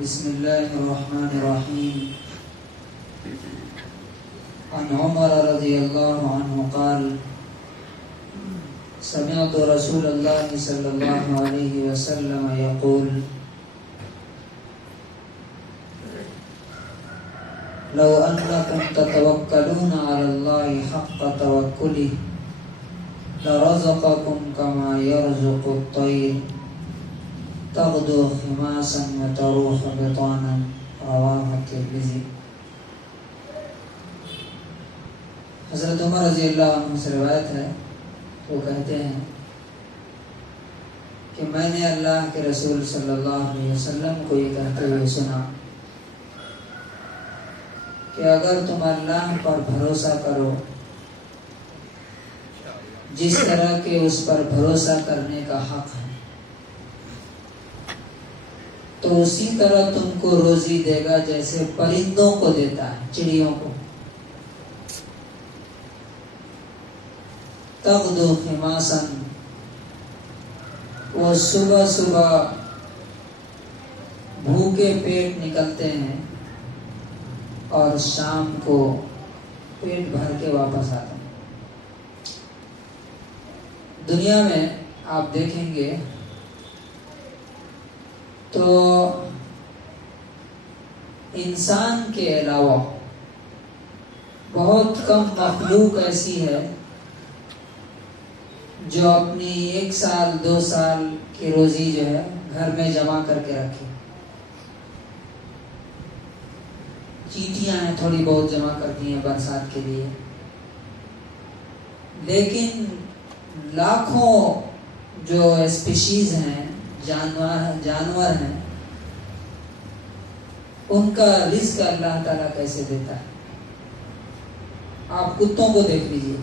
بسم الله الرحمن الرحيم. عن عمر رضي الله عنه قال: سمعت رسول الله صلى الله عليه وسلم يقول: لو أنكم تتوكلون على الله حق توكله لرزقكم كما يرزق الطير تغدو خماسا وتروح بطانا. رواه الترمذی. حضرت عمر رضی اللہ عنہ سے روایت ہے، وہ کہتے ہیں کہ میں نے اللہ کے رسول صلی اللہ علیہ وسلم کو یہ کہتے ہوئے سنا کہ اگر تم اللہ پر بھروسہ کرو جس طرح کہ اس پر بھروسہ کرنے کا حق ہے، تو اسی طرح تم کو روزی دے گا جیسے پرندوں کو دیتا ہے، چڑیوں کو۔ تغدو خماسا، وہ صبح صبح بھوکے پیٹ نکلتے ہیں اور شام کو پیٹ بھر کے واپس آتے ہیں۔ دنیا میں آپ دیکھیں گے تو انسان کے علاوہ بہت کم مخلوق ایسی ہے جو اپنی 1 سال 2 سال کی روزی جو ہے گھر میں جمع کر کے رکھے۔ چیٹیاں ہیں تھوڑی بہت جمع کرتی ہیں برسات کے لیے، لیکن لاکھوں جو اسپیشیز ہیں، جانور ہیں، ان کا رزق اللہ تعالیٰ کیسے دیتا ہے؟ آپ کتوں کو دیکھ لیجئے،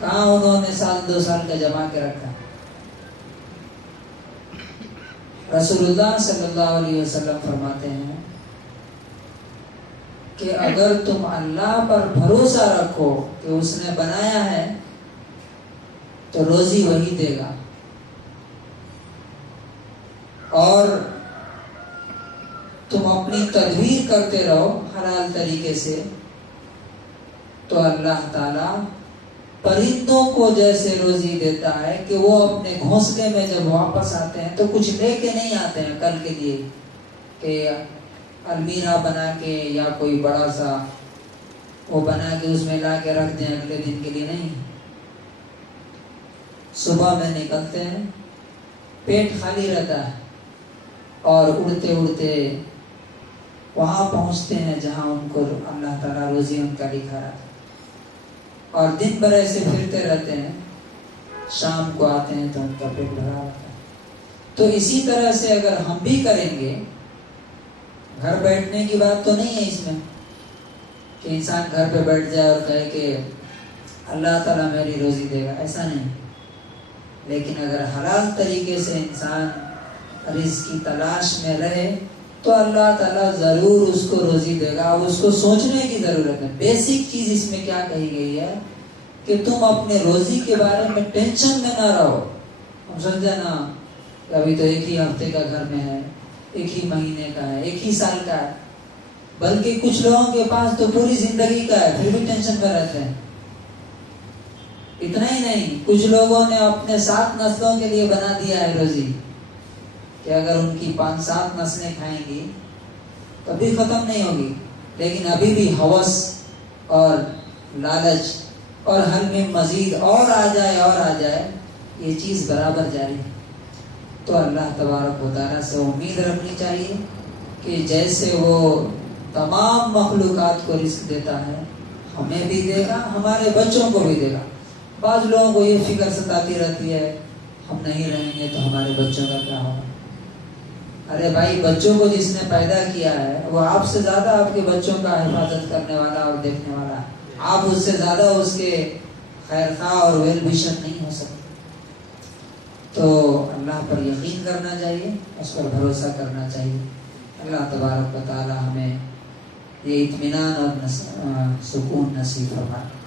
کہاں انہوں نے 1 2 سال کا جمع کے رکھا۔ رسول اللہ صلی اللہ علیہ وسلم فرماتے ہیں کہ اگر تم اللہ پر بھروسہ رکھو کہ اس نے بنایا ہے تو روزی وہی دے گا، اور تم اپنی تدبیر کرتے رہو حلال طریقے سے، تو اللہ تعالیٰ پرندوں کو جیسے روزی دیتا ہے کہ وہ اپنے گھونسلے میں جب واپس آتے ہیں تو کچھ لے کے نہیں آتے ہیں کل کے لیے کہ المیرہ بنا کے یا کوئی بڑا سا وہ بنا کے اس میں لا کے رکھ دیں اگلے دن کے لیے، نہیں۔ صبح میں نکلتے ہیں، پیٹ خالی رہتا ہے، اور اڑتے اڑتے وہاں پہنچتے ہیں جہاں ان کو اللہ تعالیٰ روزی ان کا لکھا رہا ہے، اور دن بھر ایسے پھرتے رہتے ہیں، شام کو آتے ہیں تو ان کا پیٹ بھرا ہوتا ہے۔ تو اسی طرح سے اگر ہم بھی کریں گے، گھر بیٹھنے کی بات تو نہیں ہے اس میں کہ انسان گھر پہ بیٹھ جائے اور کہے کہ اللہ تعالیٰ میری روزی دے گا، ایسا نہیں۔ لیکن اگر حلال طریقے سے انسان رزق کی تلاش میں رہے تو اللہ تعالیٰ ضرور اس کو روزی دے گا۔ اب اس کو سوچنے کی ضرورت ہے۔ بیسک چیز اس میں کیا کہی گئی ہے کہ تم اپنے روزی کے بارے میں ٹینشن میں نہ رہو۔ ہم سمجھا نا کہ ابھی تو 1 ہی ہفتے کا گھر میں ہے، 1 ہی مہینے کا ہے، 1 ہی سال کا ہے، بلکہ کچھ لوگوں کے پاس تو پوری زندگی کا ہے، پھر بھی ٹینشن میں رہتے ہیں۔ اتنا ہی نہیں، کچھ لوگوں نے اپنے 7 نسلوں کے لیے بنا دیا ہے روزی کہ اگر ان کی 5-7 نسلیں کھائیں گی کبھی ختم نہیں ہوگی، لیکن ابھی بھی ہوس اور لالچ اور حل میں مزید اور آ جائے یہ چیز برابر جاری ہے۔ تو اللہ تبارک و تعالیٰ سے امید رکھنی چاہیے کہ جیسے وہ تمام مخلوقات کو رزق دیتا ہے، ہمیں بھی دے گا، ہمارے بچوں کو بھی دے گا۔ بعض لوگوں کو یہ فکر ستاتی رہتی ہے ہم نہیں رہیں گے تو ہمارے بچوں کا کیا ہوگا۔ ارے بھائی، بچوں کو جس نے پیدا کیا ہے وہ آپ سے زیادہ آپ کے بچوں کا حفاظت کرنے والا اور دیکھنے والا ہے۔ آپ اس سے زیادہ اس کے خیر خواہ اور ویل وشر نہیں ہو سکتے۔ تو اللہ پر یقین کرنا چاہیے، اس پر بھروسہ کرنا چاہیے۔ اللہ تبارک و تعالی ہمیں یہ اطمینان اور سکون نصیب فرمائے۔